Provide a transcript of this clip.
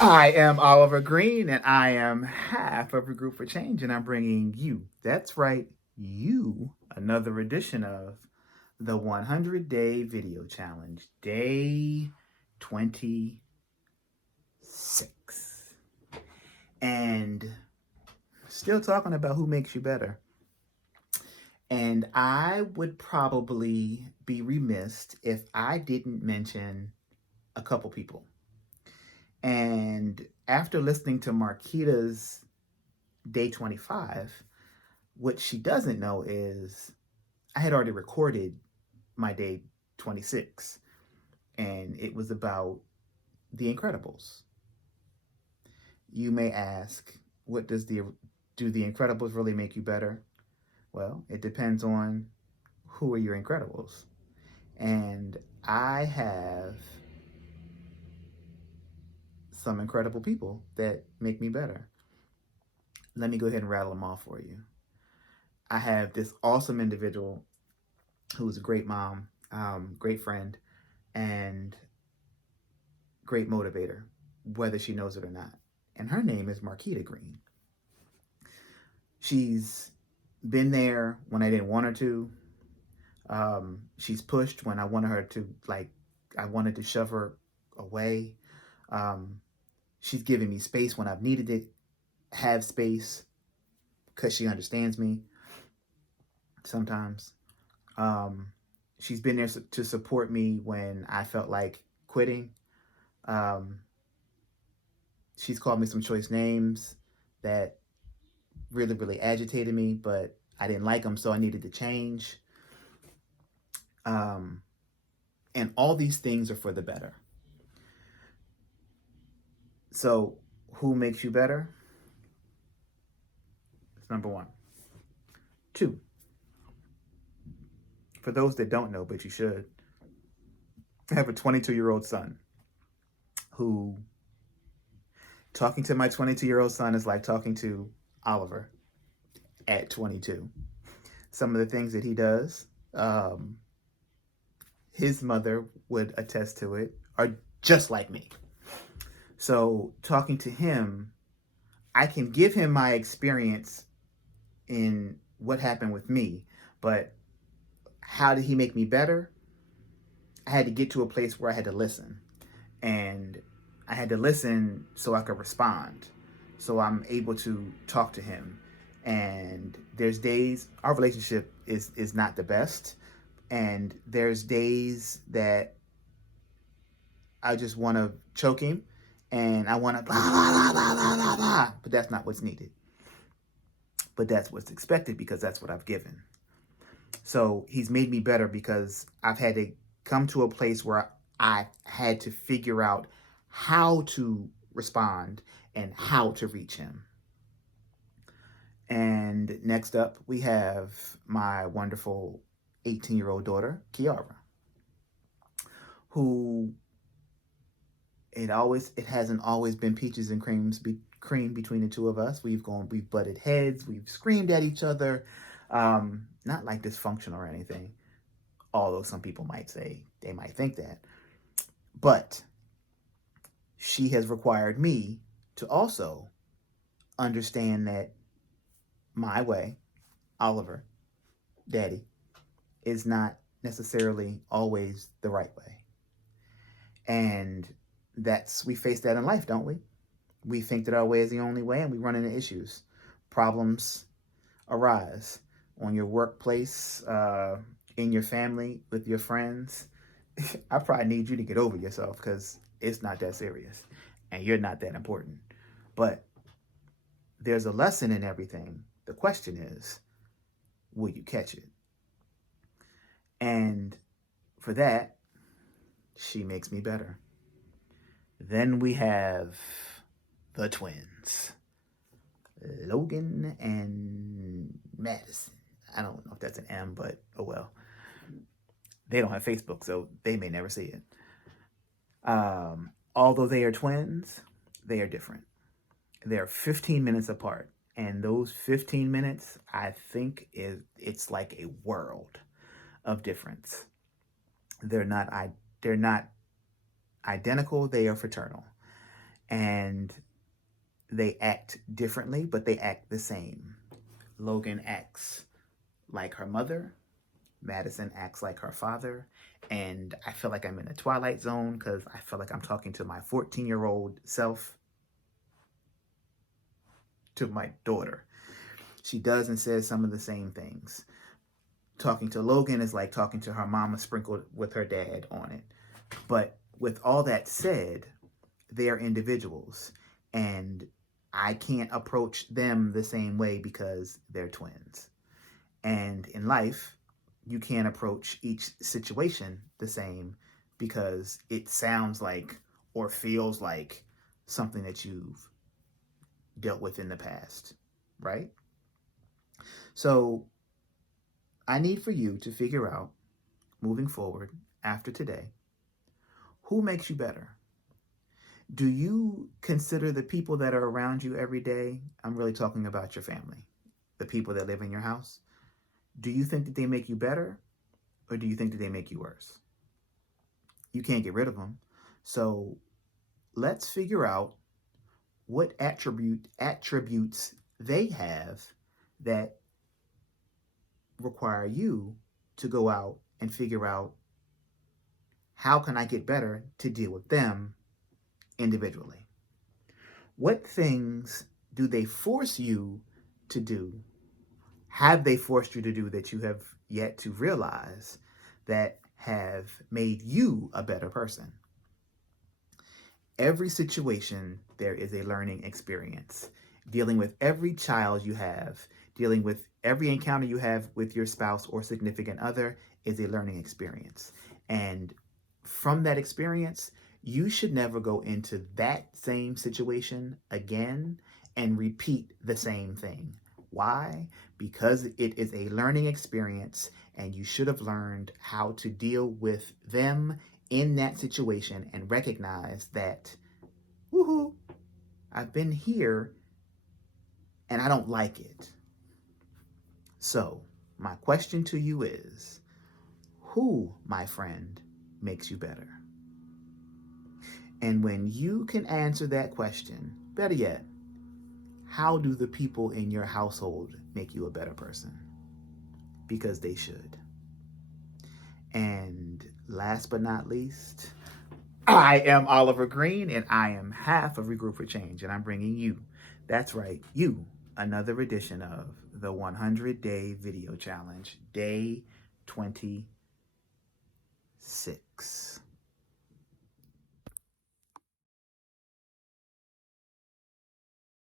I am Oliver Green, and I am half of a Group for Change, and I'm bringing you, that's right, you, another edition of the 100-Day Video Challenge, day 26. And still talking about who makes you better. And I would probably be remiss if I didn't mention a couple people. And after listening to Marquita's day 25, what she doesn't know is I had already recorded my day 26, and it was about The Incredibles. You may ask, what does do The Incredibles really make you better? Well, it depends on who are your Incredibles. And I have some incredible people that make me better. Let me go ahead and rattle them off for you. I have this awesome individual who's a great mom, great friend, and great motivator, whether she knows it or not. And her name is Marquita Green. She's been there when I didn't want her to. She's pushed when I wanted her to, I wanted to shove her away. She's given me space when I've needed it, have space, because she understands me sometimes. She's been there to support me when I felt like quitting. She's called me some choice names that really, really agitated me, but I didn't like them, so I needed to change. And all these things are for the better. So, who makes you better? It's number one. Two, for those that don't know, but you should, I have a 22-year-old son who, talking to my 22-year-old son is like talking to Oliver at 22. Some of the things that he does, his mother would attest to it, are just like me. So talking to him, I can give him my experience in what happened with me, but how did he make me better? I had to get to a place where I had to listen. And I had to listen so I could respond. So I'm able to talk to him. And there's days, our relationship is not the best. And there's days that I just want to choke him and I want to blah, blah, blah, blah, blah, blah, blah. But that's not what's needed. But that's what's expected because that's what I've given. So he's made me better because I've had to come to a place where I had to figure out how to respond and how to reach him. And next up, we have my wonderful 18-year-old daughter, Kiara, who it hasn't always been peaches and cream between the two of us. We've butted heads, we've screamed at each other, not like dysfunctional or anything, although some people might say, they might think that. But she has required me to also understand that my way, Oliver, Daddy, is not necessarily always the right way. And we face that in life, don't we? We think that our way is the only way and we run into issues. Problems arise on your workplace, in your family, with your friends. I probably need you to get over yourself because it's not that serious and you're not that important. But there's a lesson in everything. The question is, will you catch it? And for that, she makes me better. Then we have the twins, Logan and Madison. I don't know if that's an M, but oh well. They don't have Facebook, so they may never see it. Although they are twins, they are different. They're 15 minutes apart. And those 15 minutes, I think it's like a world of difference. They're not identical, they are fraternal. and they act differently, but they act the same. Logan acts like her mother. Madison acts like her father. And I feel like I'm in a twilight zone because I feel like I'm talking to my 14-year-old self, to my daughter. She does and says some of the same things. Talking to Logan is like talking to her mama sprinkled with her dad on it. But with all that said, they're individuals. And I can't approach them the same way because they're twins. And in life, you can't approach each situation the same because it sounds like or feels like something that you've dealt with in the past, right? So I need for you to figure out, moving forward after today, who makes you better? Do you consider the people that are around you every day? I'm really talking about your family, the people that live in your house. Do you think that they make you better, or do you think that they make you worse? You can't get rid of them. So let's figure out what attributes they have that require you to go out and figure out, how can I get better to deal with them individually? What things do they force you to do? Have they forced you to do that you have yet to realize that have made you a better person? Every situation, there is a learning experience. Dealing with every child you have, dealing with every encounter you have with your spouse or significant other is a learning experience. And from that experience, you should never go into that same situation again and repeat the same thing. Why? Because it is a learning experience, and you should have learned how to deal with them in that situation and recognize that, woohoo, I've been here and I don't like it. So, my question to you is, who, my friend, makes you better? And when you can answer that question, better yet, how do the people in your household make you a better person? Because they should. And last but not least, I am Oliver Green, and I am half of Regroup for Change, and I'm bringing you, that's right, you, another edition of the 100-Day Video Challenge, day 26.